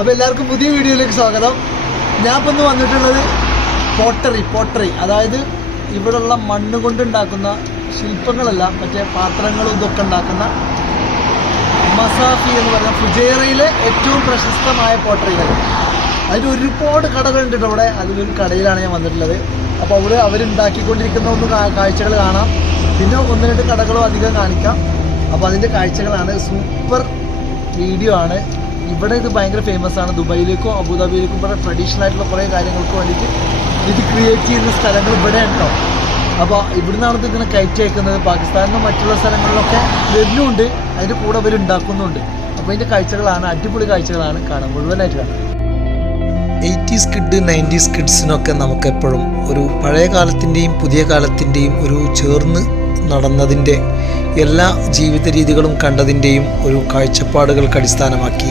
അപ്പോൾ എല്ലാവർക്കും പുതിയ വീഡിയോയിലേക്ക് സ്വാഗതം. ഞാൻ ഇപ്പോൾ ഇന്ന് വന്നിട്ടുള്ളത് പോട്ടറി, അതായത് ഇവിടെയുള്ള മണ്ണ് കൊണ്ടുണ്ടാക്കുന്ന ശില്പങ്ങളല്ല, മറ്റേ പാത്രങ്ങളും ഇതൊക്കെ ഉണ്ടാക്കുന്ന മസാഫി എന്ന് പറയുന്ന ഫുജൈറയിലെ ഏറ്റവും പ്രശസ്തമായ പോട്ടറികൾ. അതിന് ഒരുപാട് കടകളുണ്ട് ഇവിടെ. അതിലൊരു കടയിലാണ് ഞാൻ വന്നിട്ടുള്ളത്. അപ്പോൾ അവിടെ അവരുണ്ടാക്കിക്കൊണ്ടിരിക്കുന്ന ഒന്ന് കാഴ്ചകൾ കാണാം, പിന്നെ ഒന്ന് രണ്ട് കടകളും അധികം കാണിക്കാം. അപ്പോൾ അതിൻ്റെ കാഴ്ചകളാണ്. സൂപ്പർ വീഡിയോ ആണ്. ഇവിടെ ഇത് ഭയങ്കര ഫേമസ് ആണ്. ദുബായിലേക്കോ അബുദാബിയിലേക്കും ഇവിടെ ട്രഡീഷണൽ ആയിട്ടുള്ള കുറേ കാര്യങ്ങൾക്ക് വേണ്ടിയിട്ട് ഇത് ക്രിയേറ്റ് ചെയ്യുന്ന സ്ഥലങ്ങൾ ഇവിടെ ഉണ്ടോ. അപ്പോൾ ഇവിടുന്നാണ് ഇത് ഇങ്ങനെ കയറ്റി അയക്കുന്നത്. പാകിസ്ഥാനിലും മറ്റുള്ള സ്ഥലങ്ങളിലൊക്കെ വരുന്നുണ്ട്, അതിൻ്റെ കൂടെ അവർ ഉണ്ടാക്കുന്നുണ്ട്. അപ്പോൾ അതിൻ്റെ കാഴ്ചകളാണ്, അടിപൊളി കാഴ്ചകളാണ് കാണാൻ, മുഴുവനായിട്ട് കാണാം. 80s കിഡ് 90s കിഡ്സിനൊക്കെ നമുക്കെപ്പോഴും ഒരു പഴയ കാലത്തിൻ്റെയും പുതിയ കാലത്തിൻ്റെയും ഒരു ചേർന്ന് നടന്നതിൻ്റെ എല്ലാ ജീവിത രീതികളും കണ്ടതിൻ്റെയും ഒരു കാഴ്ചപ്പാടുകൾക്ക് അടിസ്ഥാനമാക്കി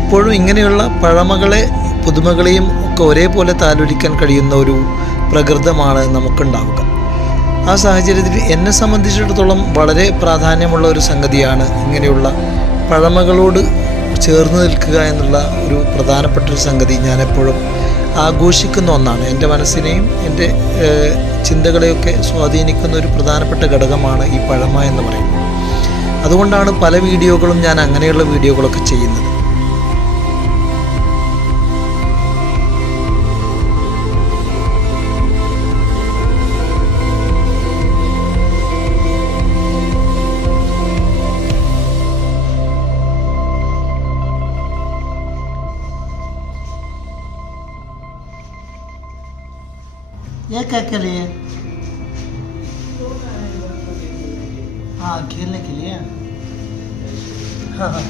എപ്പോഴും ഇങ്ങനെയുള്ള പഴമകളെ പുതുമകളെയും ഒക്കെ ഒരേപോലെ താലോലിക്കാൻ കഴിയുന്ന ഒരു പ്രകൃതമാണ് നമുക്കുണ്ടാവുക. ആ സാഹചര്യത്തിൽ എന്നെ സംബന്ധിച്ചിടത്തോളം വളരെ പ്രാധാന്യമുള്ള ഒരു സംഗതിയാണ് ഇങ്ങനെയുള്ള പഴമകളോട് ചേർന്ന് നിൽക്കുക എന്നുള്ള ഒരു പ്രധാനപ്പെട്ടൊരു സംഗതി. ഞാനെപ്പോഴും ആഘോഷിക്കുന്ന ഒന്നാണ്. എൻ്റെ മനസ്സിനെയും എൻ്റെ ചിന്തകളെയൊക്കെ സ്വാധീനിക്കുന്ന ഒരു പ്രധാനപ്പെട്ട ഘടകമാണ് ഈ പഴമ എന്ന് പറയുന്നത്. അതുകൊണ്ടാണ് പല വീഡിയോകളും ഞാൻ അങ്ങനെയുള്ള വീഡിയോകളൊക്കെ ചെയ്യുന്നത്. ये क्या के लिए? हाँ, खेलने के लिए. हाँ हाँ.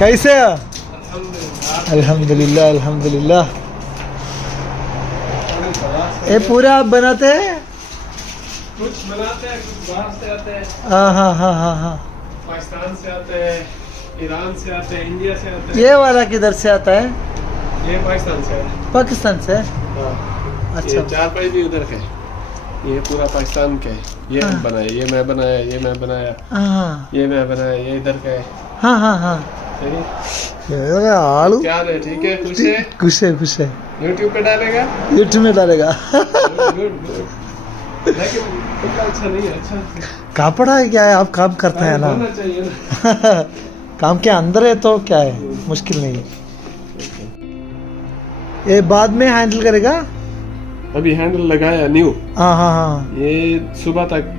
कैसे? अल्हम्दुलिल्लाह अल्हम्दुलिल्लाह. ये पूरा आप बनाते हैं? कुछ बनाते हैं, कुछ बाहर से आते हैं. हाँ हाँ हाँ हाँ हाँ. पाकिस्तान से आते हैं, ईरान से आते हैं, इंडिया से आते हैं. ये वाला किधर से आता है? ये पाकिस्तान से है. पाकिस्तान से. हाँ. अच्छा. ये चार पाई भी उधर के. ये पूरा पाकिस्तान के है. ये हम बनाए, ये मैं बनाया, ये मैं बनाया, हाँ ये मैं बनाया, ये इधर का है. हाँ हाँ हाँ. सही. आलू क्या है? ठीक है. खुश है. खुश है. यूट्यूब पे डालेगा. यूट्यूब में डालेगा. गुड. लेकिन इतना अच्छा नहीं है. अच्छा कहाँ पढ़ा है, क्या है, आप काम करते हैं ना. होना चाहिए ना. काम के अंदर है तो क्या है, मुश्किल नहीं है. ये बाद में हैंडल करेगा. अभी हैंडल लगाया न्यू. हाँ हाँ हाँ. ये सुबह तक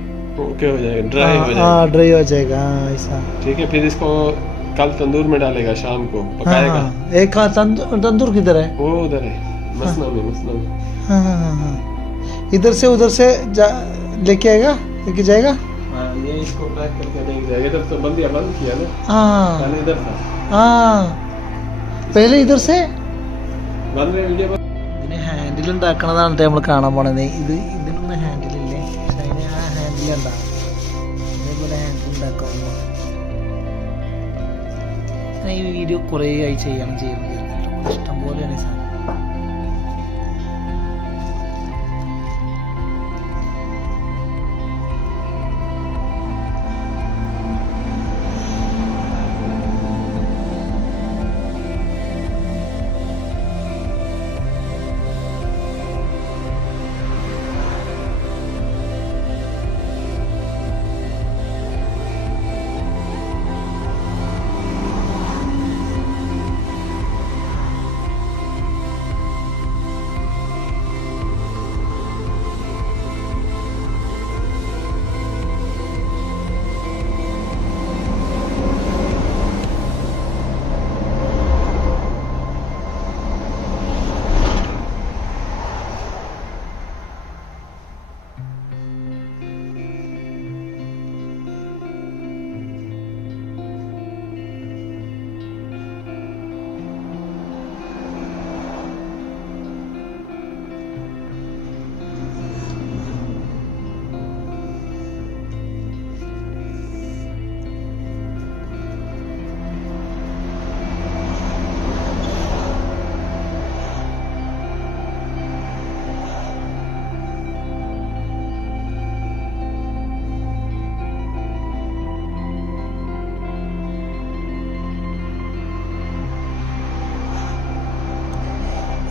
ओके हो जाएगा, ड्राई हो जाएगा. हाँ, ड्राई हो जाएगा. हाँ, ऐसा. ठीक है. फिर इसको कल तंदूर में डालेगा, शाम को हाँ, पकाएगा. हाँ. एक तंदूर किधर है? वो उधर है, मसना में. मसना में. हाँ हाँ हाँ हाँ. इधर से उधर से लेके आएगा, लेके जाएगा. हाँ, ये इसको पैक करके लेके जाएगा. इधर तो बंदिया बंद किया ना. हाँ पहले इधर था. हाँ. पहले इधर से बंद में वीडियो. ഇതിന് ഹാൻഡിൽ ഉണ്ടാക്കണതാണ് നമ്മൾ കാണാൻ പോണത്. ഇതിനൊന്നും ഹാൻഡിലില്ലേ, പക്ഷെ അതിന് ആ ഹാൻഡിൽ ഉണ്ടാവും. അതേപോലെ ഹാൻഡിൽ ഉണ്ടാക്കുമ്പോൾ ഈ വീഡിയോ കുറേ ആയി ചെയ്യണം ഇഷ്ടംപോലെയാണ് ഈ സാധനം.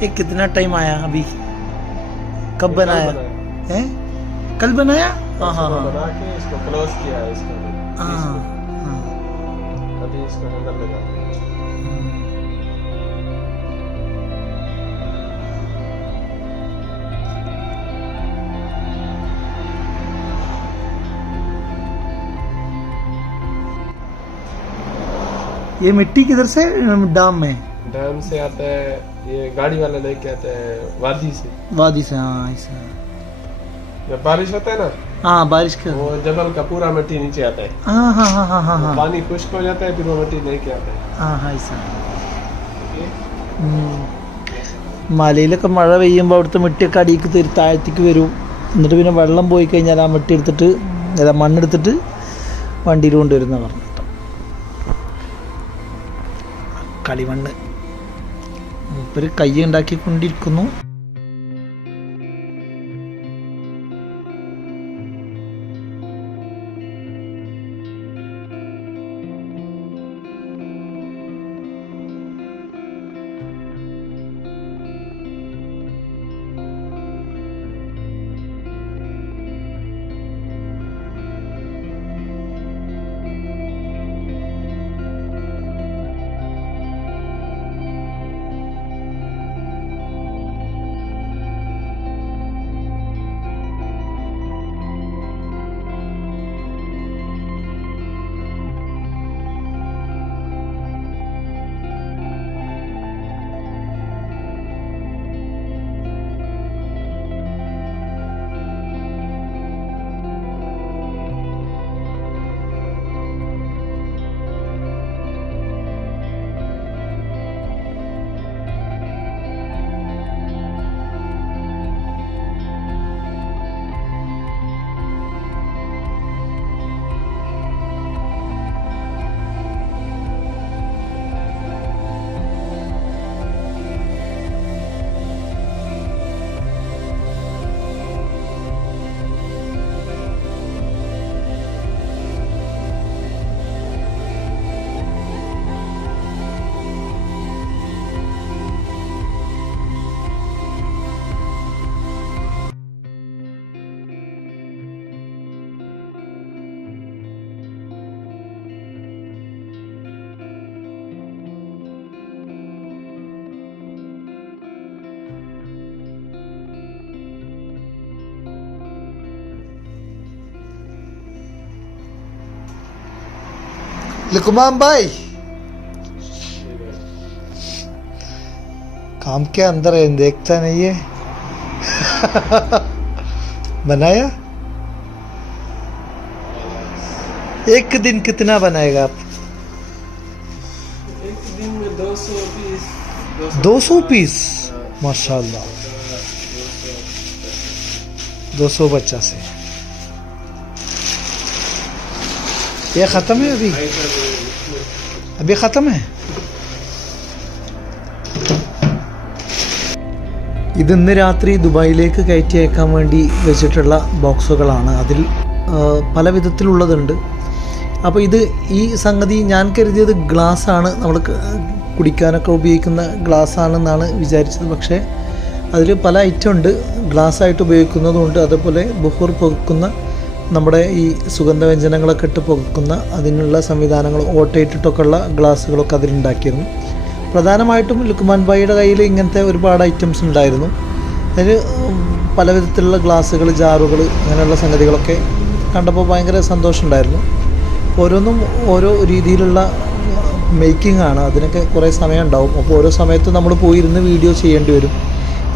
ये कितना टाइम आया अभी? कब बनाया है? कल बनाया? हाँ हाँ हाँ बना के इसको क्लोज किया है इसको। हाँ हाँ। अभी इसको अंदर लगा देंगे। ये मिट्टी किधर से डाम में? डैम से आता है, ये गाड़ी वाले लेके आते हैं वादी से। वादी से, हाँ ऐसा। जब बारिश होता है ना, हाँ बारिश का, वो जबल का पूरा मिट्टी नीचे आता है। हाँ हाँ हाँ हाँ हाँ वो हाँ पानी खुश्क हो जाता है, फिर वो मिट्टी लेके आता है। हाँ हाँ ऐसा. മലയിലൊക്കെ മഴ പെയ്യുമ്പോൾ അവിടുത്തെ മിട്ടിയൊക്കെ അടിക്ക് തരും, താഴത്തേക്ക് വരും. എന്നിട്ട് പിന്നെ വെള്ളം പോയി കഴിഞ്ഞാൽ ആ മിട്ടി എടുത്തിട്ട് അല്ല മണ്ണെടുത്തിട്ട് വണ്ടിയിൽ കൊണ്ടുവരുന്ന പറഞ്ഞു കേട്ടോ. കളിമണ്ണ് മൂപ്പര് കൈ ഉണ്ടാക്കിക്കൊണ്ടിരിക്കുന്നു. लुकमान भाई काम के अंदर है, देखता नहीं है. बनाया एक दिन कितना बनाएगा आप? एक दिन में 200 पीस. 200 पीस माशाल्लाह. 250 है. ये खत्म है अभी? अभी खत्म है. ഇതിന്ന് രാത്രി ദുബായിലേക്ക് കയറ്റി അയക്കാൻ വേണ്ടി വെച്ചിട്ടുള്ള ബോക്സുകളാണ്. അതിൽ പല വിധത്തിലുള്ളതുണ്ട്. അപ്പോൾ ഈ സംഗതി ഞാൻ കരുതിയത് ഗ്ലാസ്സാണ്, നമ്മൾ കുടിക്കാനൊക്കെ ഉപയോഗിക്കുന്ന ഗ്ലാസ്സാണെന്നാണ് വിചാരിച്ചത്. പക്ഷേ അതിൽ പല ഐറ്റം ഉണ്ട്. ഗ്ലാസ്സായിട്ട് ഉപയോഗിക്കുന്നതുകൊണ്ട്, അതുപോലെ ബുഹൂർ പുകക്കുന്ന നമ്മുടെ ഈ സുഗന്ധവ്യഞ്ജനങ്ങളൊക്കെ ഇട്ട് പുകക്കുന്ന അതിനുള്ള സംവിധാനങ്ങൾ ഓട്ടയിട്ടിട്ടൊക്കെ ഉള്ള ഗ്ലാസ്സുകളൊക്കെ അതിലുണ്ടാക്കിയിരുന്നു. പ്രധാനമായിട്ടും ലുക്മാൻ ഭായിയുടെ കയ്യിൽ ഇങ്ങനത്തെ ഒരുപാട് ഐറ്റംസ് ഉണ്ടായിരുന്നു. അതിൽ പല വിധത്തിലുള്ള ഗ്ലാസ്സുകൾ, ജാറുകൾ, അങ്ങനെയുള്ള സംഗതികളൊക്കെ കണ്ടപ്പോൾ ഭയങ്കര സന്തോഷമുണ്ടായിരുന്നു. ഓരോന്നും ഓരോ രീതിയിലുള്ള മേക്കിംഗ് ആണ്, അതിനൊക്കെ കുറേ സമയം ഉണ്ടാവും. അപ്പോൾ ഓരോ സമയത്ത് നമ്മൾ പോയിരുന്ന് വീഡിയോ ചെയ്യേണ്ടി വരും.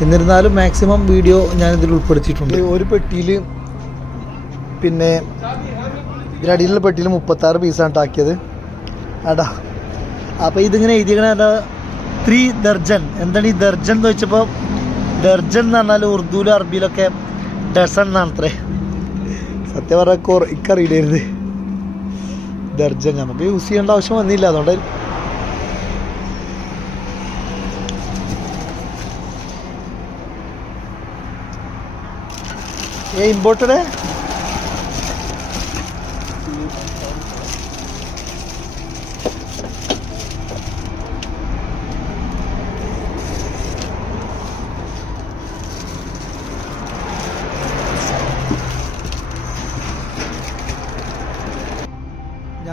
എന്നിരുന്നാലും മാക്സിമം വീഡിയോ ഞാനിതിൽ ഉൾപ്പെടുത്തിയിട്ടുണ്ട്. ഒരു പെട്ടിയിൽ പിന്നെ ഇതിനടിയിലുള്ള പെട്ടിയിൽ 36 പീസാണ് ഉണ്ടാക്കിയത്. അടാ അപ്പോൾ ഇതിങ്ങനെ എഴുതിക്കണ 3 ദർജൻ. എന്താണ് ഈ ദർജൻ എന്ന് വെച്ചപ്പോൾ, ദർജൻ എന്ന് പറഞ്ഞാൽ ഉറുദുവിലും അറബിയിലൊക്കെ ഡസൺ എന്നാണത്രേ. സത്യം പറഞ്ഞാൽ ഇക്കറിയില്ലായിരുന്നു ദർജൻ. നമുക്ക് യൂസ് ചെയ്യേണ്ട ആവശ്യം വന്നില്ല, അതുകൊണ്ട് ഇമ്പോർട്ടഡ്.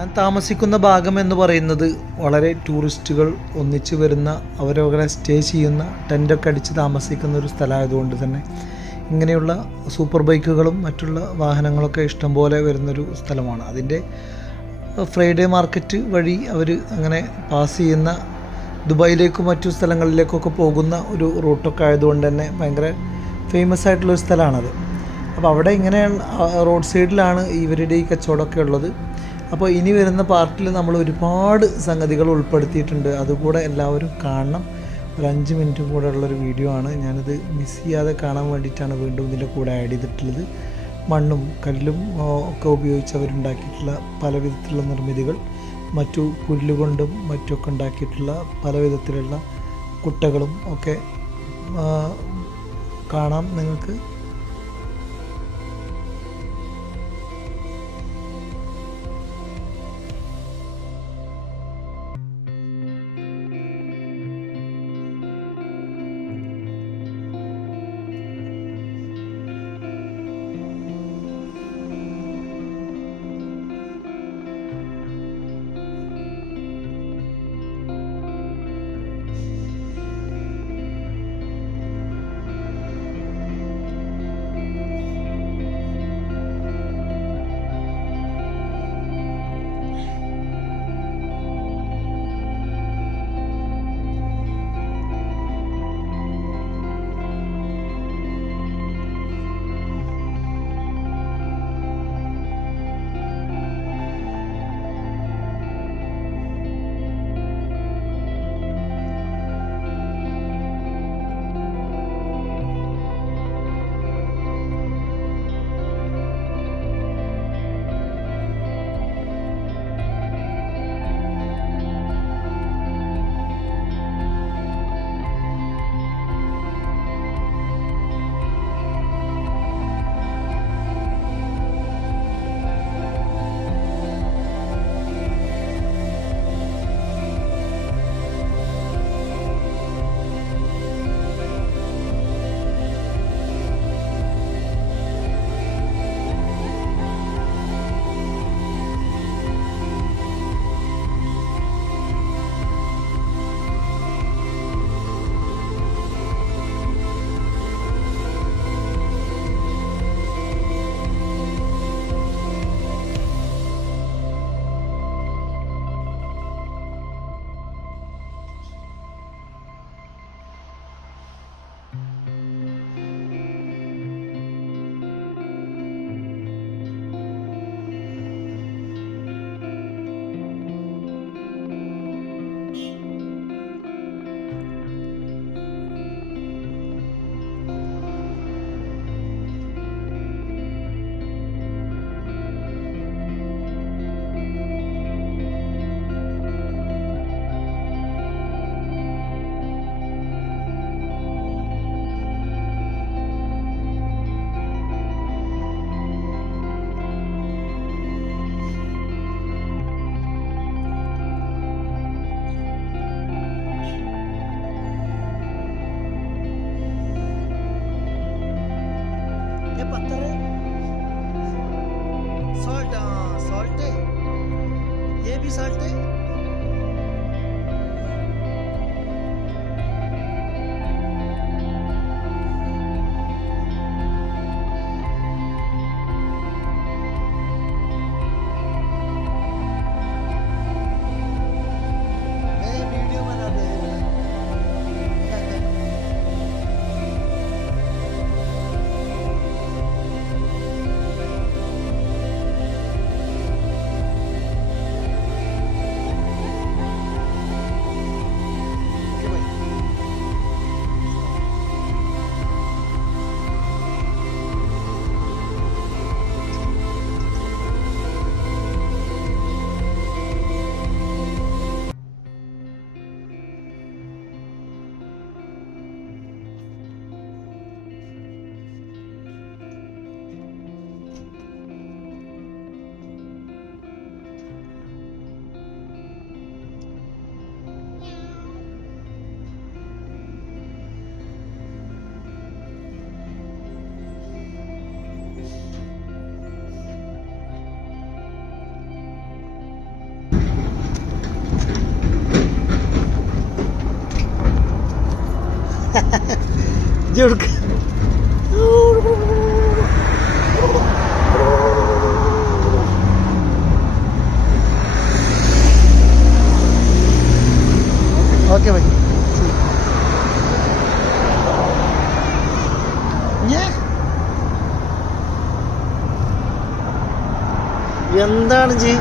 ഞാൻ താമസിക്കുന്ന ഭാഗം എന്ന് പറയുന്നത് വളരെ ടൂറിസ്റ്റുകൾ ഒന്നിച്ച് വരുന്ന അവരവരെ സ്റ്റേ ചെയ്യുന്ന ടെൻ്റൊക്കെ അടിച്ച് താമസിക്കുന്ന ഒരു സ്ഥലമായതുകൊണ്ട് തന്നെ ഇങ്ങനെയുള്ള സൂപ്പർ ബൈക്കുകളും മറ്റുള്ള വാഹനങ്ങളൊക്കെ ഇഷ്ടംപോലെ വരുന്നൊരു സ്ഥലമാണ്. അതിൻ്റെ ഫ്രൈഡേ മാർക്കറ്റ് വഴി അവർ അങ്ങനെ പാസ് ചെയ്യുന്ന ദുബായിലേക്കും മറ്റു സ്ഥലങ്ങളിലേക്കൊക്കെ പോകുന്ന ഒരു റൂട്ടൊക്കെ ആയതുകൊണ്ട് തന്നെ ഭയങ്കര ഫേമസ് ആയിട്ടുള്ളൊരു സ്ഥലമാണത്. അപ്പോൾ അവിടെ ഇങ്ങനെ റോഡ് സൈഡിലാണ് ഇവരുടെ ഈ കച്ചവടമൊക്കെ ഉള്ളത്. അപ്പോൾ ഇനി വരുന്ന പാർട്ടിൽ നമ്മൾ ഒരുപാട് സംഗതികൾ ഉൾപ്പെടുത്തിയിട്ടുണ്ട്. അതുകൂടെ എല്ലാവരും കാണണം. ഒരു 5 മിനിറ്റ് കൂടെ ഉള്ളൊരു വീഡിയോ ആണ്. ഞാനിത് മിസ് ചെയ്യാതെ കാണാൻ വേണ്ടിയിട്ടാണ് വീണ്ടും ഇതിൻ്റെ കൂടെ ആഡ് ചെയ്തിട്ടുള്ളത്. മണ്ണും കല്ലും ഒക്കെ ഉപയോഗിച്ച് അവരുണ്ടാക്കിയിട്ടുള്ള പല വിധത്തിലുള്ള നിർമ്മിതികൾ, മറ്റു പുല്ലുകൊണ്ടും മറ്റൊക്കെ ഉണ്ടാക്കിയിട്ടുള്ള പല വിധത്തിലുള്ള കുട്ടകളും ഒക്കെ കാണാം നിങ്ങൾക്ക്. കൊടുക്ക ഓക്കെ ബൈ. എന്താണ് ജി